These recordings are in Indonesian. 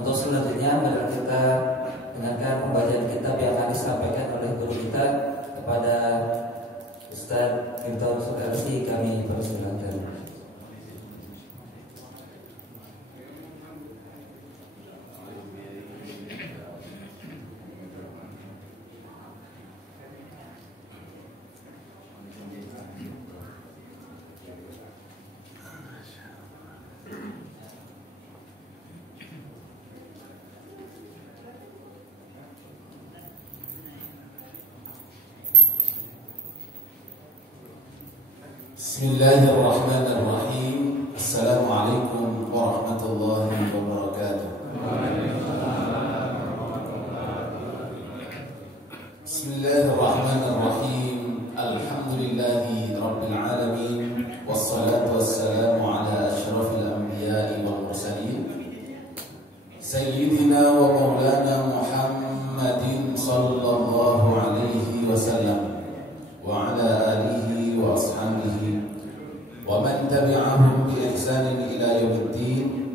Untuk selanjutnya mari kita dengarkan pembacaan kitab yang akan disampaikan oleh guru kita kepada Ustaz Tirta Sukarsi. Kami persilakan. Bismillahirrahmanirrahim. Assalamualaikum warahmatullahi wabarakatuh. Bismillahirrahmanirrahim. Alhamdulillahi rabbil alamin. Wassalatu wassalamu ala asyrafil anbiya'i wal mursalin Sayyidina wa maulana Muhammadin sallallahu alaihi wasallam wa ala alihi wa ashabihi wa man tabi'ahum bi ihsanin ila yaumiddin.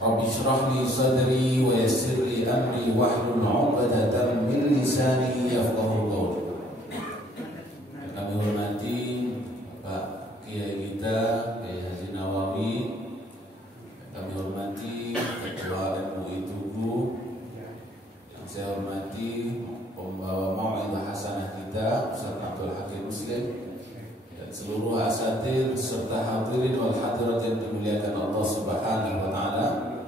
Rabbi shrah li sadri wa yassir li amri wahlul 'uqdatam min lisani yafqahu qawli. Kami hormati Pak Kiai kita, Kiai Haji Nawawi. Kami hormati Ketua MUI Tugu. Yang saya hormati pembawa mau'izah hasanah kita, Ustaz Abdul Hakim Muslim, dan seluruh asatidz serta hadirin wal hadirat yang dimuliakan Allah Subhanahu wa taala.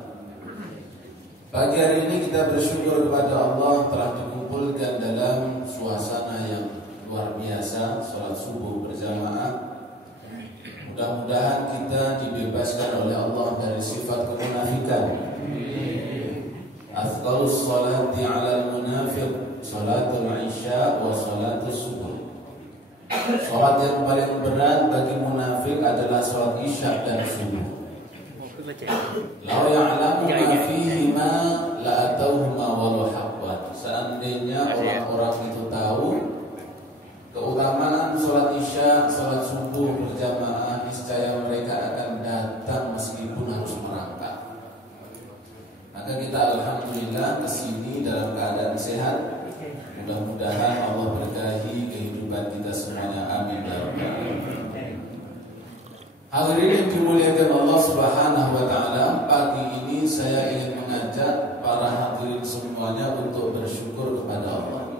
Pagi hari ini kita bersyukur kepada Allah telah dikumpulkan dalam suasana yang luar biasa, salat subuh berjamaah. Mudah-mudahan kita dibebaskan oleh Allah dari sifat kemunafikan. Afdalus salati 'alal munafiq salatul isya wa salatul subuh. Salat yang paling berat bagi munafik adalah salat isya dan subuh. Lau ya'lamu ma fihi ma la atauhuma walau habbat. Seandainya orang-orang itu tahu keutamaan salat isya, salat subuh berjamaah, niscaya mereka akan datang meskipun harus merangkak. Maka kita alhamdulillah kesini dalam keadaan sehat. Mudah-mudahan Allah berkahi kehidupan kita semuanya. Amin ya rabbal alamin. Hadirin yang dimuliakan Allah Subhanahu wa taala, pagi ini saya ingin mengajak para hadirin semuanya untuk bersyukur kepada Allah.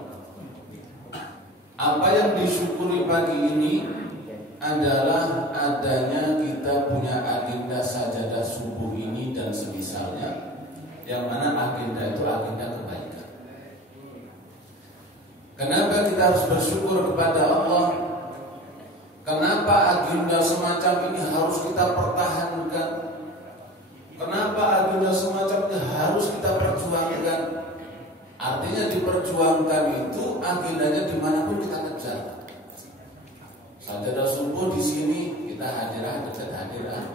Apa yang disyukuri pagi ini adalah adanya kita punya agenda sajadah subuh ini dan semisalnya, yang mana agenda itu agenda kebaikan. Kenapa kita harus bersyukur kepada Allah? Kenapa agenda semacam ini harus kita pertahankan? Kenapa agenda semacam ini harus kita perjuangkan? Artinya diperjuangkan itu agendanya dimanapun kita kejar. Sajadah subuh di sini kita hadirah, hadirah.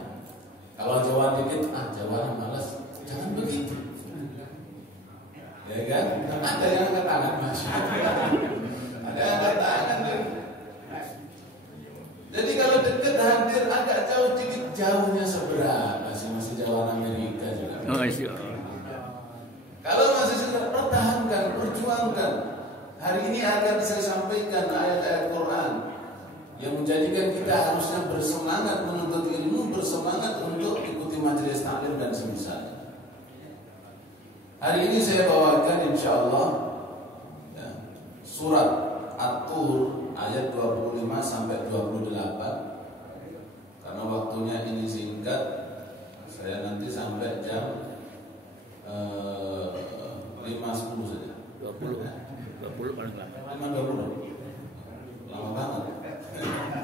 Kalau jawab dikit, jawab malas, jangan begitu. Ya kan? Ada yang angkat tangan, Mas. Ada yang angkat tangan. Jadi kalau dekat hadir, agak jauh dikit, jauhnya seberapa? Masih jauh Amerika juga. Kalau masih sedang pertahankan, perjuangkan. Hari ini akan saya sampaikan ayat-ayat Quran yang menjadikan kita harusnya bersemangat menuntut ilmu, bersemangat untuk ikuti majelis taklim dan semisalnya. Hari ini saya bawakan insyaallah surat At-Tur ayat 25 sampai 28. Karena waktunya ini singkat, saya nanti sampai jam 5.10 saja. 20 paling lama. 5.20. Lama banget.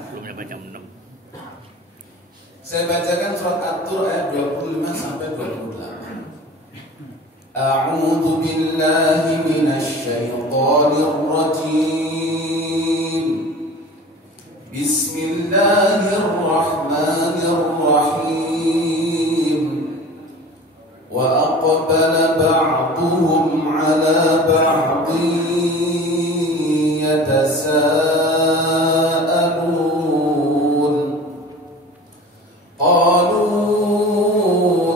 Belum sampai jam 6. Saya bacakan surat At-Tur ayat 25 sampai 28. A'udzu billahi minasy syaithanir rajim. Bismillahirrahmanirrahim. Wa aqbala ba'duhum 'ala ba'din yatasaalun. Qalu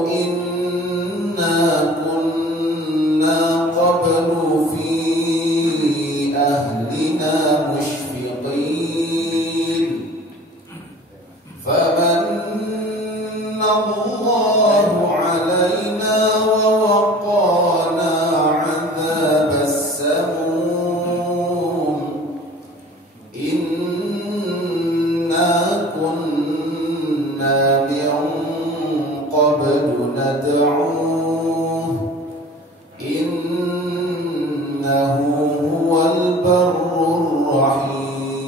inna nad'uhu innahu huwal barrur rahim.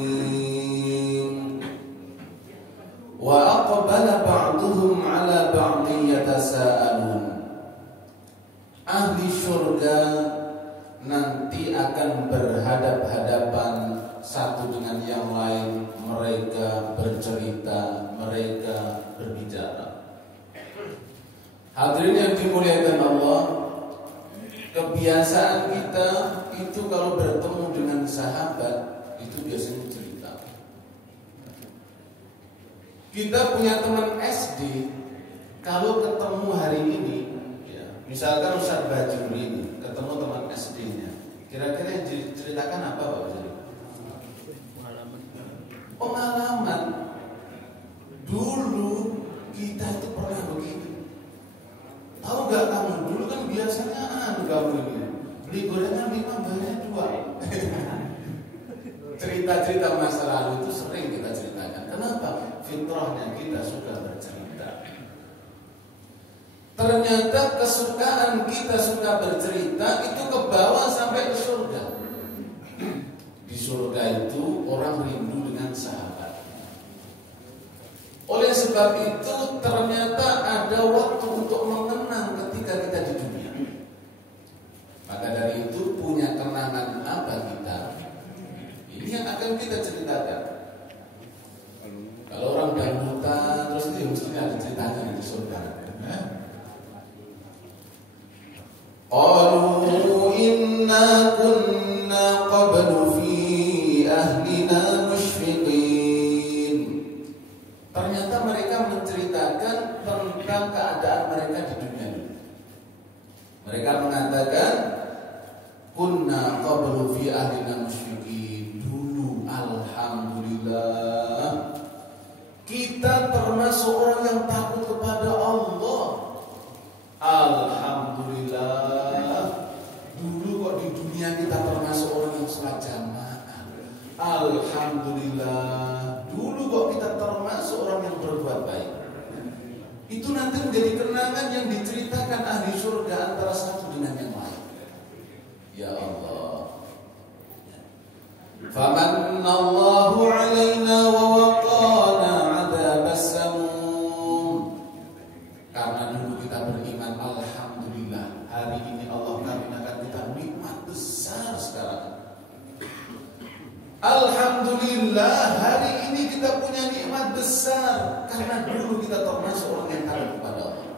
Wa aqbala ba'duhum 'ala ba'din yatasaalun. Ahli surga nanti akan berhadap-hadapan satu dengan yang lain. Mereka bercerita, mereka berbicara. Hadirin yang dimuliakan Allah, kebiasaan kita itu kalau bertemu dengan sahabat itu biasanya cerita. Kita punya teman SD, kalau ketemu hari ini, ya, misalkan Ustaz Bajuri ini ketemu teman SD-nya, kira-kira yang diceritakan apa Pak Bajuri? Pengalaman. Dulu kita itu pernah begini. Tahu gak kamu dulu kan biasanya kamu ini beli gorengan 5 bayarnya 2. Cerita-cerita masa lalu itu sering kita ceritakan. Kenapa? Fitrahnya kita suka bercerita. Ternyata kesukaan kita suka bercerita itu ke bawah sampai ke surga. Di surga itu orang rindu dengan sahabat. Oleh sebab itu ternyata ada waktu untuk mengenang ketika kita di dunia. Maka dari itu punya kenangan apa kita? Ini yang akan kita ceritakan. Kalau orang dangdutan terus dia mestinya diceritakan di surga. Qalu inna kunna qablu fi ahlina musyfiqin. Ternyata mereka menceritakan tentang keadaan mereka di dunia ini. Mereka mengatakan kunna qablu fi ahlina musyfiqin. Dulu alhamdulillah kita termasuk orang yang takut kepada Allah. Alhamdulillah dulu kok di dunia kita termasuk orang yang sholat jamaah. Alhamdulillah dulu kok kita termasuk orang yang berbuat baik. Itu nanti menjadi kenangan yang diceritakan ahli surga antara satu dengan yang lain. Ya Allah, famanallahu alaina wa waqana adzabas samum. Karena dulu kita beriman, alhamdulillah hari ini Allah karuniakan kita nikmat besar sekarang. Alhamdulillah hari ini kita punya nikmat besar karena dulu kita termasuk orang yang takut kepada Allah.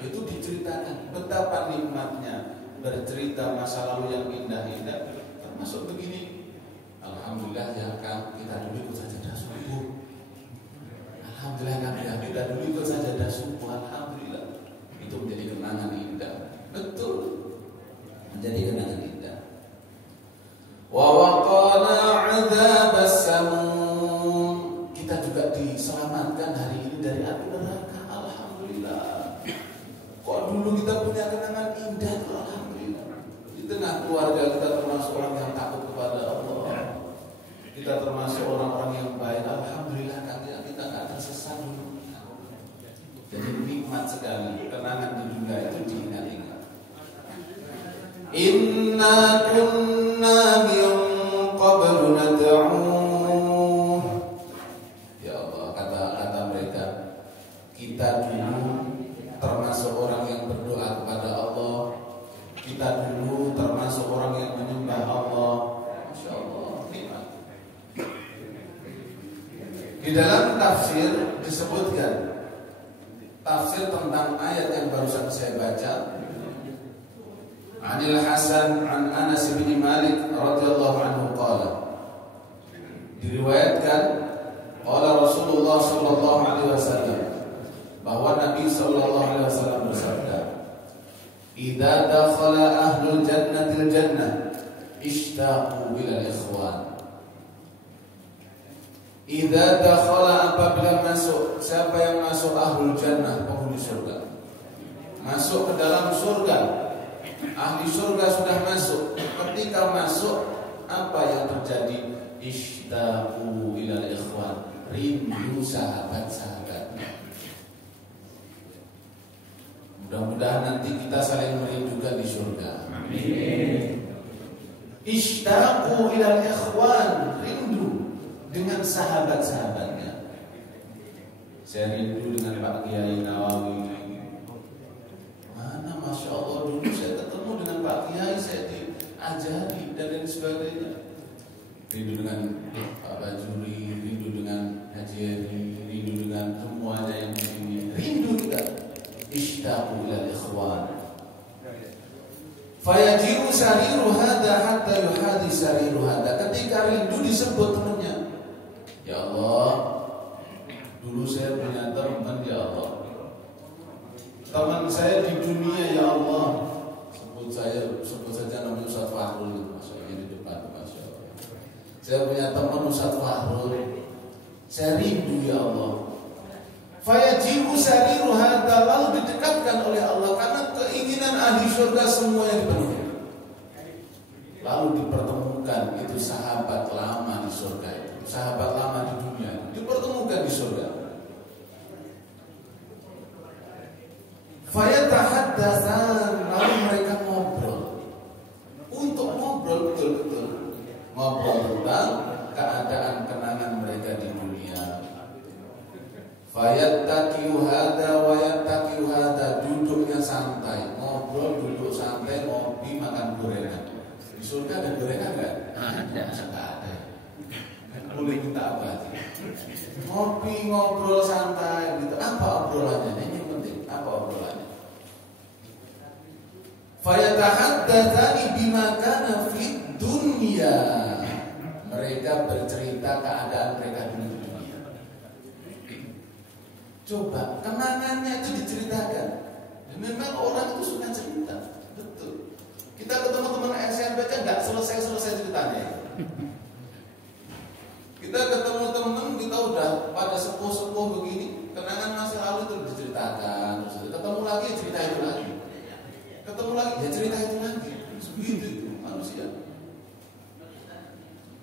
Itu diceritakan betapa nikmatnya bercerita masa lalu yang indah-indah. Termasuk begini, alhamdulillah ya kan kita dulu ikut sajadah subuh. Alhamdulillah kan kita dulu ikut sajadah subuh. Alhamdulillah itu menjadi kenangan indah. Betul, menjadi kenangan indah. Wa waqana 'adzabas samum. Kita juga diselamatkan hari ini dari api neraka. Alhamdulillah. Kok dulu kita punya kenangan indah? Alhamdulillah. Di tengah keluarga kita termasuk orang yang takut kepada Allah. Kita termasuk orang-orang yang baik. Alhamdulillah kita nggak tersesat dulu. Jadi nikmat sekali kenangan di dunia itu diingat-ingat. Inna kunna min qablu nad'uh. Ya Allah, kata mereka, kita dulu termasuk orang yang berdoa kepada Allah. Kita dulu termasuk orang yang menyembah Allah. Masya Allah, nikmat. Di dalam tafsir disebutkan, tafsir tentang ayat yang barusan saya baca, Anil Hasan an Anas bin Malik radhiyallahu anhu qala, diriwayatkan oleh Rasulullah sallallahu alaihi wasallam bahwa Nabi sallallahu alaihi wasallam bersabda, "Idza dakhala ahlul jannatil jannah ishtaqu ila ikhwan." Idza dakhala, apabila masuk, siapa yang masuk ahlul jannah, penghuni surga, masuk ke dalam surga. Ahli surga sudah masuk. Ketika masuk, apa yang terjadi? Ishtaqu ilal ikhwan, rindu sahabat-sahabatnya. Mudah-mudahan nanti kita saling merindukan di surga. Amin. Ishtaqu ilal ikhwan, rindu dengan sahabat-sahabatnya. Saya rindu dengan Pak Kiai Nawawi. Mana Masya Allah, dulu saya ketemu dengan Pak Kiai, saya diajari dan lain sebagainya. Rindu dengan Pak Bajuri, rindu dengan Haji Eri, rindu dengan semuanya yang begini. Rindu kita. Ishtaqu ilal ikhwan. Fayajiru sariru hada hatta yuhadi sariru hada. Ketika rindu disebut temannya, ya Allah, dulu saya punya teman, ya Allah, teman saya di dunia, ya Allah, sebut saja namanya Ustaz Fahrul, maksudnya di depan, Masya Allah. Saya punya teman Ustaz Fahrul, saya rindu, ya Allah. Fayajiru sariru hada, lalu didekatkan oleh Allah karena keinginan ahli surga semuanya dipenuhi. Lalu dipertemukan itu sahabat lama di surga itu, sahabat lama di dunia dipertemukan di surga. Fayatahaddatsan, lalu mereka ngobrol. Untuk ngobrol betul-betul, ngobrol tentang keadaan kenangan mereka di dunia. Fayattaqiu hada wa yattaqiu hada, duduknya santai, ngobrol, duduk santai, ngopi, makan gorengan. Di surga ada gorengan enggak? Ada. Enggak ada. Boleh minta apa aja. Ngopi, ngobrol santai gitu. Apa obrolannya? Ini yang penting. Apa obrolannya? Fayatahaddatsani bima kana fid dunya. Mereka bercerita keadaan mereka dulu di dunia. Coba kenangannya itu diceritakan. Dan memang orang itu suka cerita, betul. Kita ketemu teman SMP kan nggak selesai ceritanya. Kita ketemu teman, kita udah pada sepuh-sepuh begini, kenangan masa lalu itu diceritakan. Terus ketemu lagi cerita itu lagi. Ketemu lagi ya cerita itu lagi. Begitu itu manusia.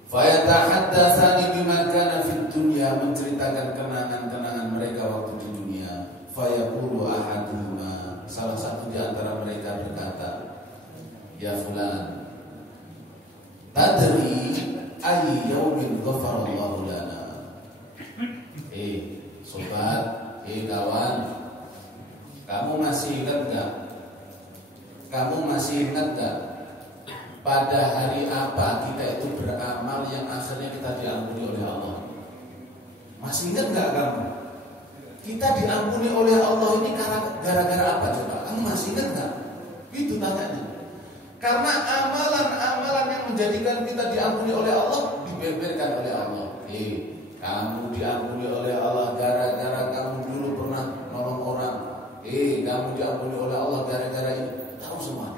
Fayatahaddatsani bima kana fid dunya, menceritakan kenangan-kenangan mereka waktu di dunia. Fayaqulu ahaduhuma, salah satu di antara mereka berkata, ya fulan, tadri ayy yaumin ghafarallahu lana. Sobat, kawan, kamu masih ingat enggak? Kamu masih ingat enggak pada hari apa kita itu beramal yang akhirnya kita diampuni oleh Allah? Masih ingat enggak kamu? Kita diampuni oleh Allah ini gara-gara apa coba? Kamu masih ingat enggak? Itu tanyanya. Karena amalan-amalan yang menjadikan kita diampuni oleh Allah dibeberkan oleh Allah. Kamu diampuni oleh Allah gara-gara kamu dulu pernah nolong orang. Kamu diampuni oleh Allah gara-gara ini. Tahu semua.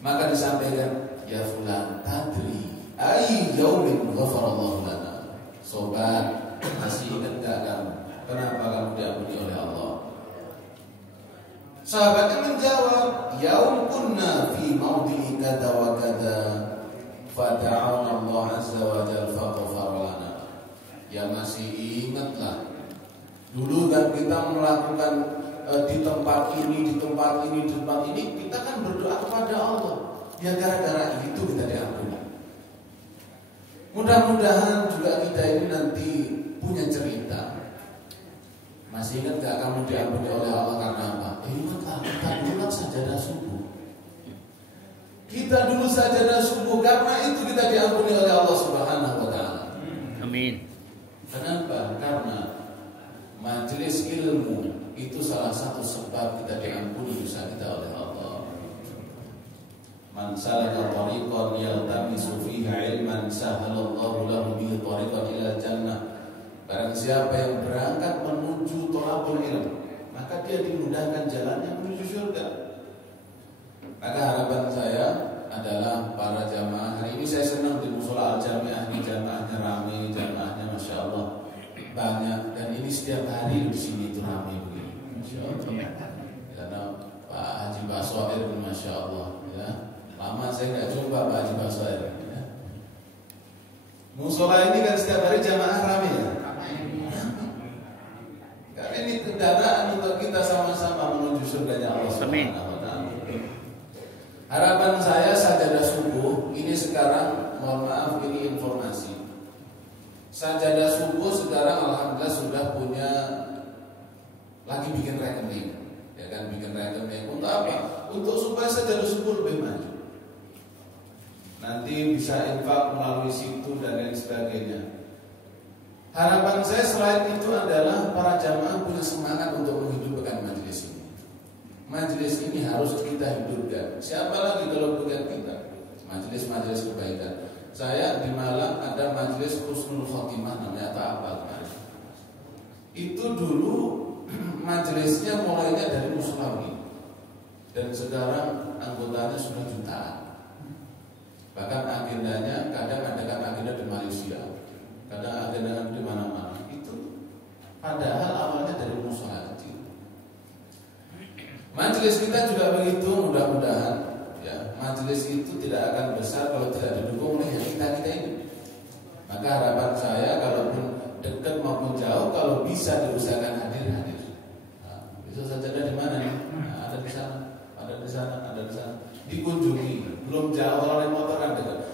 Maka disampaikan, ya fulan tadri ayy yaumin ghafarallahu lana. Sobat, masih ingat enggak kamu? Kenapa kamu diampuni oleh Allah? Sahabatnya menjawab, yaum kunna fi maudhi'i kada wa kada fada'ana Allah azza wa jalla faghfara lana. Ya masih ingatlah. Dulu kan kita melakukan di tempat ini, kita kan berdoa kepada Allah. Ya gara-gara itu kita diampuni. Mudah-mudahan juga kita ini nanti punya cerita. Masih ingat gak kamu diampuni oleh Allah karena apa? Ingatlah, kita dulu kan sajadah subuh. Kita dulu sajadah subuh, karena itu kita diampuni oleh Allah Subhanahu wa ta'ala. Amin. Kenapa? Karena majelis ilmu itu salah satu sebab kita diampuni dosa kita oleh Allah. Man salaka tariqan yaltamisu fiha ilman sahalallahu lahu bihi tariqan ila jannah. Barang siapa yang berangkat menuju thalabul ilm, maka dia dimudahkan jalannya menuju surga. Maka harapan saya adalah para jamaah, hari ini saya senang di Mushola Al-Jami'ah, ini jamaahnya ramai, jamaahnya Masya Allah banyak, dan ini setiap hari di sini itu ramai begini, Masya Allah. Karena Pak Haji Baswair, Masya Allah, ya. Lama saya nggak jumpa Pak Haji Baswair. Ya. Mushola ini kan setiap hari jamaah ramai ya. Karena ini kendaraan untuk kita sama-sama menuju surganya Allah Subhanahu wa taala. Harapan saya sajadah subuh ini sekarang, mohon maaf ini informasi. Sajadah subuh sekarang alhamdulillah sudah punya lagi bikin rekening. Ya kan, bikin rekening untuk apa? Untuk supaya sajadah subuh lebih maju. Nanti bisa infak melalui situ dan lain sebagainya. Harapan saya selain itu adalah para jamaah punya semangat untuk menghidupkan majelis ini. Majelis ini harus kita hidupkan. Siapa lagi kalau bukan kita? Majelis-majelis kebaikan. Saya di Malang ada majelis Husnul Khotimah namanya Ta'abal. Itu dulu majelisnya mulainya dari Muslawi dan sekarang anggotanya sudah jutaan. Bahkan agendanya kadang adakan agenda di Malaysia, kadang agenda di mana-mana. Itu padahal awalnya dari musola kecil. Majelis kita juga begitu, mudah-mudahan ya, majelis itu tidak akan besar kalau tidak didukung oleh kita ini. Maka harapan saya kalaupun dekat maupun jauh, kalau bisa diusahakan hadir. Nah, bisa saja ada di mana nih? Nah, ada di sana, ada di sana, ada di sana. Dikunjungi, belum jauh oleh motor kan dekat.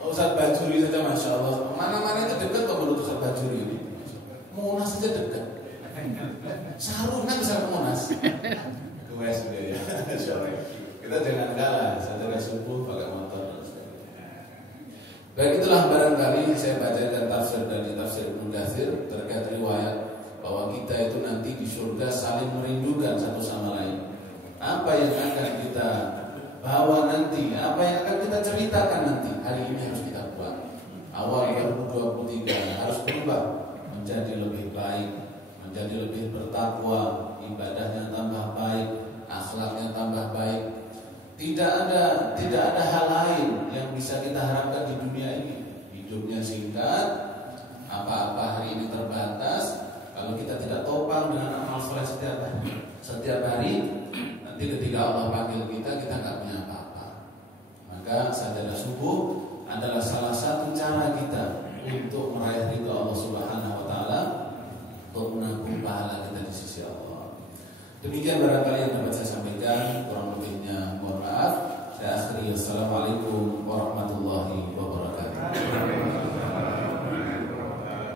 Ustaz Bajuri saja masya Allah, mana-mana itu dekat kok menurut Ustaz Bajuri ini. Monas saja dekat. Saruna bisa ke Monas. Wes ya. Kita jangan kalah, sajadah subuh pakai motor. Baik, itulah barangkali saya bacakan tafsir dari tafsir Ibnu Katsir terkait riwayat bahwa kita itu nanti di surga saling merindukan satu sama lain. Apa yang akan kita bawa nanti, apa yang akan kita ceritakan nanti, hari ini harus kita buat. Awal 2023 harus berubah menjadi lebih baik, menjadi lebih bertakwa, ibadahnya tambah baik, akhlaknya tambah baik. Tidak ada hal lain yang bisa kita harapkan di dunia ini. Hidupnya singkat, apa-apa hari ini terbatas. Kalau kita tidak topang dengan amal soleh setiap hari, nanti ketika Allah panggil kita nggak punya apa-apa. Maka sajadah subuh adalah salah satu cara kita untuk meraih ridha Allah Subhanahu wa taala, untuk menanggung pahala kita di sisi Allah. Demikian barangkali yang dapat saya sampaikan, kurang lebihnya mohon maaf. Saya akhiri. Assalamualaikum warahmatullahi wabarakatuh.